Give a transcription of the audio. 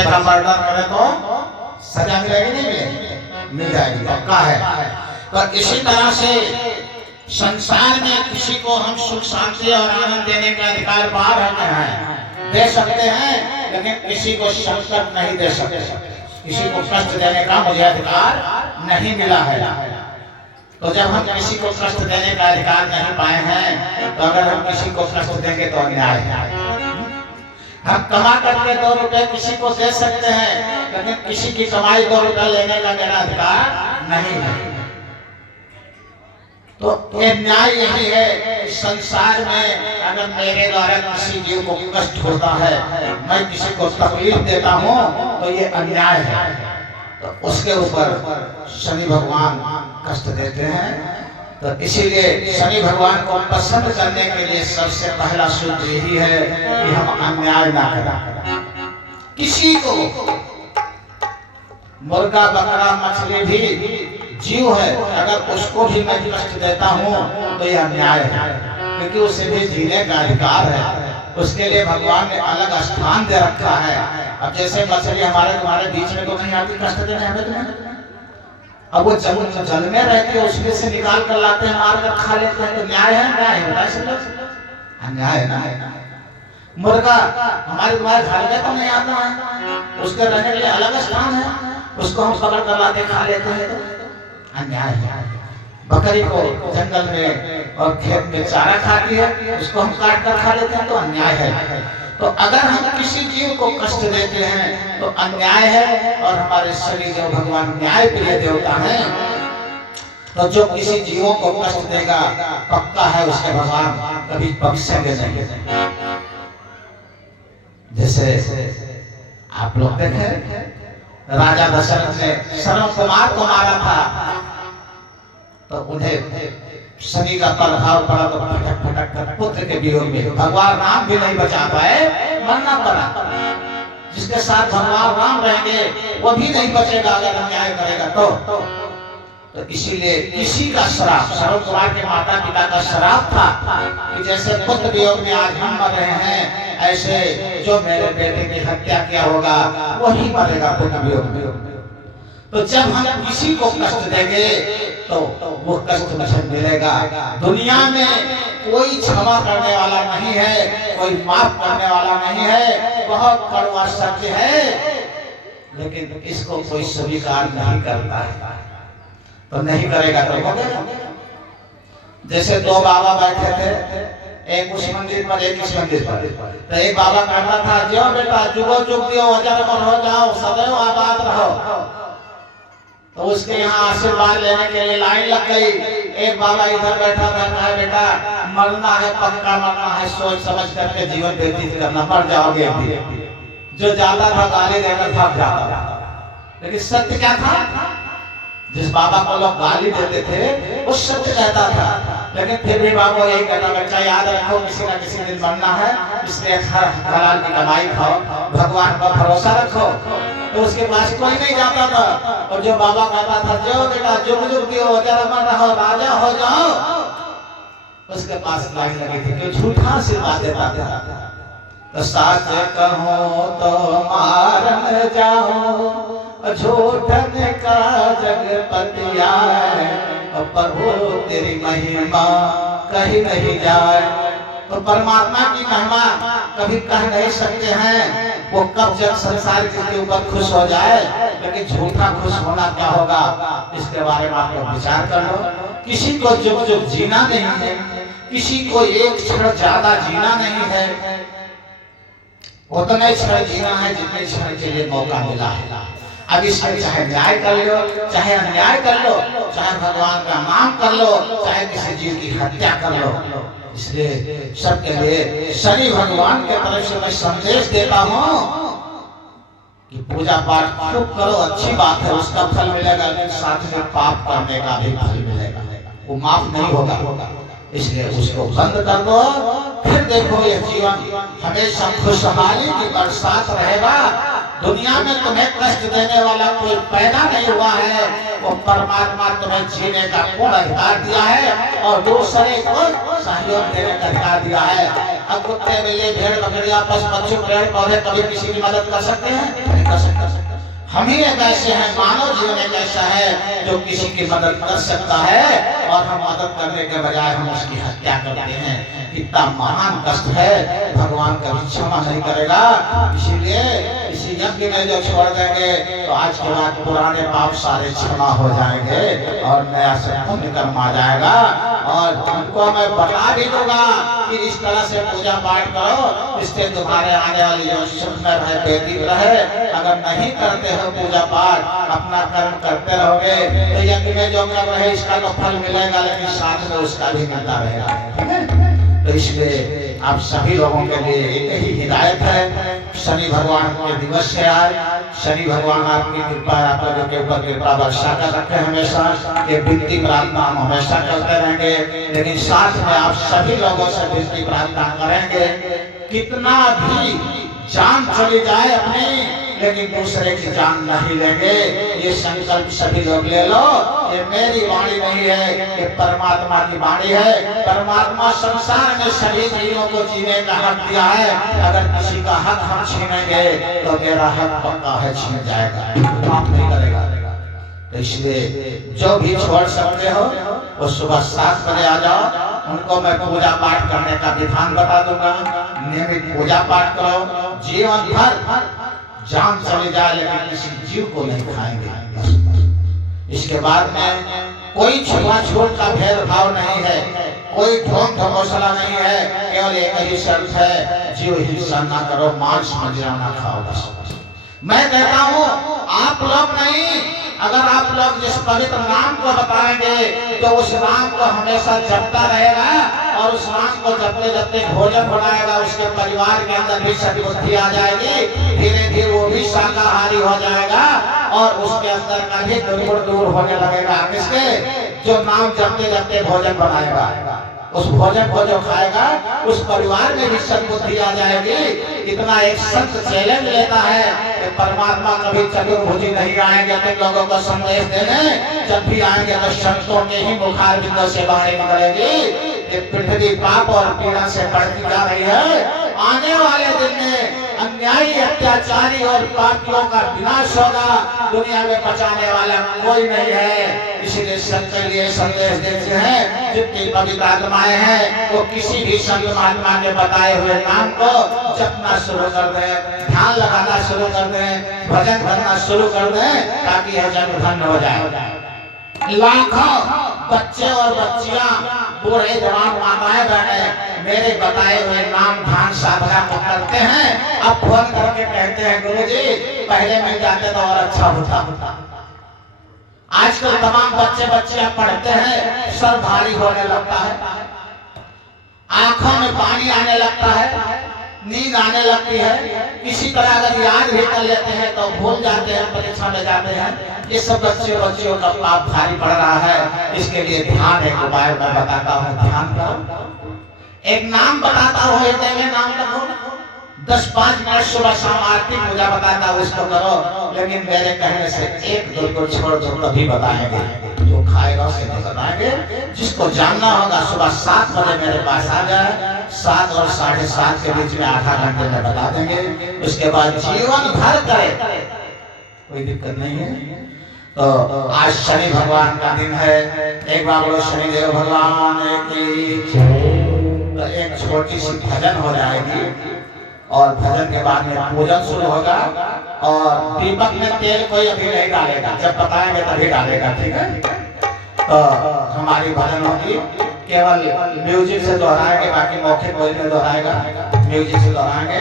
बच्चे का मर्डर करे तो सजा मिलेगी नहीं मिलेगी? मिल जाएगी, पक्का है। तो इसी तरह से संसार में किसी को हम सुख शांति और आनंद देने का अधिकार पा रहे हैं, दे सकते हैं, लेकिन किसी को संकट नहीं दे सकते, किसी को कष्ट देने का मुझे अधिकार नहीं मिला है। तो जब हम किसी को कष्ट देने का अधिकार नहीं पाए हैं, तो अगर हम किसी को कष्ट देंगे तो अन्याय है। हम कमा करके 2 रुपए किसी को दे सकते हैं, लेकिन किसी की कमाई 2 रुपए लेने का मेरा अधिकार नहीं है। तो ये न्याय यही है कि संसार में अगर मेरे द्वारा किसी जीव को कष्ट होता है, मैं किसी को तकलीफ देता हूँ, तो ये अन्याय है। तो उसके ऊपर शनि भगवान कष्ट देते हैं। तो इसीलिए शनि भगवान को पसंद करने के लिए सबसे पहला सूत्र यही है कि हम अन्याय ना करें किसी को। मुर्गा बकरा मछली भी जीव है, अगर उसको भी मैं कष्ट देता हूँ तो यह अन्याय है, क्योंकि उसे भी जीने का अधिकार है। उसके लिए भगवान ने अलग स्थान दे रखा है। अब जैसे मछली हमारे तुम्हारे बीच में तो नहीं आती कष्ट देने हमें तुम्हें, अब वो जल में रहती है, उसमें से निकाल कर लाते हैं, मार कर खा लेते हैं, तो न्याय है? न्याय है, अन्याय है ना। मुर्गा हमारे तुम्हारे घर में तो नहीं आता है, उसके रहने के लिए अलग स्थान है, उसको हम पकड़ कर लाते खा लेते हैं, तो अन्याय है। बकरी को जंगल में और खेत में चारा खाती है, उसको हम काट कर खा लेते हैं, तो अन्याय है। तो अगर हम किसी जीव को कष्ट देते हैं तो अन्याय है। और हमारे शनि जो भगवान न्याय प्रिय देवता है, तो जो किसी जीवों को कष्ट देगा पक्का है उसके भगवान कभी बख्शेंगे नहीं। जैसे आप लोग देखें, राजा दशरथ ने श्रवण कुमार को मारा था, तो उन्हें शनि का प्रभाव पड़ा, तो फटक फटक कर पुत्र के वियोग में भगवान राम भी नहीं बचा पाए, मरना पड़ा। जिसके साथ भगवान राम रहेंगे वो भी नहीं बचेगा अगर अन्याय करेगा तो इसीलिए किसी का श्राप, श्रवण कुमार के माता पिता का श्राप था कि जैसे पुत्र वियोग में आज हम मर रहे हैं, ऐसे जो मेरे बेटे की हत्या किया होगा वही मरेगा पुत्र वियोग में। तो जब हम किसी को कष्ट देंगे तो वो कष्ट मुझे मिलेगा। दुनिया में कोई क्षमा करने वाला नहीं है, कोई माफ करने वाला नहीं है, बहुत कड़वा सत्य है, लेकिन इसको कोई स्वीकार नहीं करता है। तो नहीं करेगा तो हो गया। जैसे 2 बाबा बैठे थे, एक उस मंदिर पर एक इस मंदिर पर, तो एक बाबा कहता था, जियो बेटा जुगो जुग दियो, हजार अमर हो जाओ, सदैव आबाद रहो। तो उसके यहाँ आशीर्वाद लेने के लिए लाइन लग गई। एक बाबा इधर बैठा था, कहा बेटा मरना है, पक्का मरना है, सोच समझ करके जीवन व्यतीत करना, मर जाओगे अभी। जो जाता था गाली देकर भाग जाता था, लेकिन सत्य क्या था? जिस बाबा को लोग गाली देते थे वो सत्य कहता था, लेकिन फिर भी बाबा यही कहता, बच्चा याद रखो किसी ना किसी दिन मरना है, इसलिए हलाल की कमाई खाओ, भगवान पर भरोसा रखो। तो उसके पास कोई नहीं जाता था, और जो बाबा कहता था जो बेटा जुग जुग दियो, हजार अमर रहो, राजा हो जाओ, उसके पास लाइन लगी थी, क्यों झूठा आशीर्वाद देता था। तो सच कहो तो मारन जाओ, झूठन का जगपति आए, प्रभु तेरी महिमा कहीं नहीं जाए। तो परमात्मा की महिमा कभी कह नहीं सकते हैं, वो कब जब संसार के ऊपर खुश हो जाए, लेकिन झूठा खुश होना क्या होगा इसके बारे में आप लोग विचार कर लो। किसी को जुग जुग जीना नहीं है, किसी को एक क्षण ज्यादा जीना नहीं है, उतने क्षण जीना है जितने क्षण के लिए मौका मिला है। अब इसमें चाहे न्याय कर लो, चाहे अन्याय कर लो, चाहे भगवान का नाम कर लो, चाहे किसी जीव की हत्या कर लो, इसलिए सबके लिए शनि भगवान के तरफ से मैं संदेश देता हूँ कि पूजा पाठ खूब करो, अच्छी बात है, उसका फल मिलेगा, लेकिन साथ में पाप करने का भी फल मिलेगा, वो माफ नहीं होगा। इसलिए उसको बंद कर दो, फिर देखो ये जीवन हमेशा खुशहाली की बरसात रहेगा। दुनिया में तुम्हें कष्ट देने वाला कोई पैदा नहीं हुआ है, वो परमात्मा तुम्हें जीने का पूर्ण अधिकार दिया है और दूसरे को सहयोग देने का अधिकार दिया है। अब कुत्ते बिल्ली भेड़ बकरियां पशु पक्षी पेड़ पौधे कभी किसी की मदद कर सकते हैं? नहीं कर सकता। हम ही एक ऐसे हैं, मानव जीवन एक ऐसा है जो किसी की मदद कर सकता है और हम मदद करने के बजाय हम उसकी हत्या करते हैं। कितना महान कष्ट है, भगवान कभी क्षमा नहीं करेगा। इसीलिए इसी यज्ञ में जो छोड़ देंगे तो आज के बाद पुराने पाप सारे क्षमा हो जाएंगे और नया से पुण्य कर्म आ जाएगा। और उनको मैं बता भी दूंगा कि इस तरह से पूजा पाठ करो, इससे तुम्हारे आने वाली जो सुख में रहे, व्यतीत रहे। अगर नहीं करते हो पूजा पाठ, अपना कर्म करते रहोगे तो यज्ञ में जो कर रहे इसका तो फल मिलेगा, लेकिन साथ में उसका भी मिलता रहेगा। ठीक है? तो इसलिए आप सभी लोगों के लिए एक ही हिदायत है। शनि भगवान के दिवस से आज शनि भगवान आपकी कृपा, आप लोगों के ऊपर कृपा वर्षा कर रखे हमेशा। ये विनती प्रार्थना हम हमेशा करते रहेंगे, लेकिन साथ में आप सभी लोगों से विनती प्रार्थना करेंगे, कितना भी जान चली जाए अपनी, लेकिन दूसरे की जान नहीं लेंगे। ये संकल्प सभी लोग ले लो। ये मेरी वाणी नहीं है, ये परमात्मा की वाणी है। परमात्मा संसार में सभी जीवों को जीने का हक दिया है। अगर किसी का हक हम छीनेंगे तो मेरा हक पक्का है छीन जाएगा, काम नहीं करेगा। तो इसलिए जो भी छोड़ सकते हो वो सुबह 7 बजे आ जाओ। उनको मैं पूजा पाठ करने का विधान बता दूंगा। नियमित पूजा पाठ करो, जीवन भर जान चली जाए लेकिन किसी जीव को नहीं खाएंगे। इसके बाद में कोई छुआछूत का भेदभाव नहीं है, कोई ढोंग ढकोसला नहीं है। केवल एक ही शर्त है, जीव हिंसा ना करो, मांस मदिरा ना खाओ। बस मैं कहता हूँ आप लोग नहीं, अगर आप लोग जिस पवित्र नाम को बताएंगे तो उस नाम को हमेशा जपता रहेगा और उस नाम को जपते जपते भोजन बनाएगा, उसके परिवार के अंदर भी सद्बुद्धि आ जाएगी। धीरे धीरे वो भी शाकाहारी हो जाएगा और उसके अंदर का भी दुर्गुण दूर होने लगेगा। किसके? जो नाम जपते जपते भोजन बनाएगा, उस भोजन को जो खाएगा उस परिवार में भी सद्बुद्धि आ जाएगी। इतना एक संत चैलेंज लेता है कि परमात्मा कभी चतुर्भुजी नहीं आएंगे तुम लोगों को संदेश देने। जब भी आएंगे तो संतों के ही मुखार बिंदों से बाहर निकलेगी। ये पृथ्वी पाप और पीड़ा से बढ़ती जा रही है। आने वाले दिन में अन्यायी, अत्याचारी और पापियों का विनाश होगा। दुनिया में बचाने वाला कोई नहीं है। इसीलिए संत के लिए संदेश देते हैं, जितनी पवित्र आत्माएं हैं वो किसी भी संत महात्मा के बताए हुए नाम को जपना शुरू कर दें, ध्यान लगाना शुरू कर दें, भजन करना शुरू कर दें, ताकि यह जन्म धन्य हो जाए। लाखों बच्चे और बच्चियां, बूढ़े जवान माताएं बहनें मेरे बताए हुए नाम ध्यान साधना को करते हैं। अब फोन करके कहते हैं गुरुजी पहले मिल जाते तो और अच्छा होता। आजकल तमाम बच्चे बच्चियां पढ़ते हैं, सर भारी होने लगता है, आंखों में पानी आने लगता है, नींद आने लगती है। किसी तरह अगर याद भी कर लेते हैं तो भूल जाते हैं, परीक्षा में जाते हैं। ये सब बच्चियों का पाप भारी पड़ रहा है। इसके लिए ध्यान एक उपाय मैं बताता हूँ, ध्यान करो। एक नाम बताता हूँ, हृदय में नाम रखो। 10-5 मिनट सुबह शाम आरती पूजा बताता हूँ, उसको करो। लेकिन मेरे कहने से 1-2 को छोड़ दो तभी बताएंगे। जो खाएगा उसे नहीं बताएंगे। जिसको जानना होगा सुबह 7 बजे मेरे पास आ जाए। 7 और 7:30 के बीच में आधा घंटे में बता देंगे। उसके बाद जीवन भर करे, कोई दिक्कत नहीं है। तो आज शनि भगवान का दिन है। एक बार बोलो शनिदेव भगवान की। तो एक छोटी सी भजन हो जाएगी और भजन के बाद में पूजन शुरू होगा। और दीपक में तेल कोई अभी नहीं डालेगा, जब बताएंगे तभी डालेगा। ठीक है? तो हमारी भजन होगी, केवल म्यूजिक से दोहराएंगे, बाकी मौखिक कोई नहीं दोहराएगा, म्यूजिक से दोहराएंगे।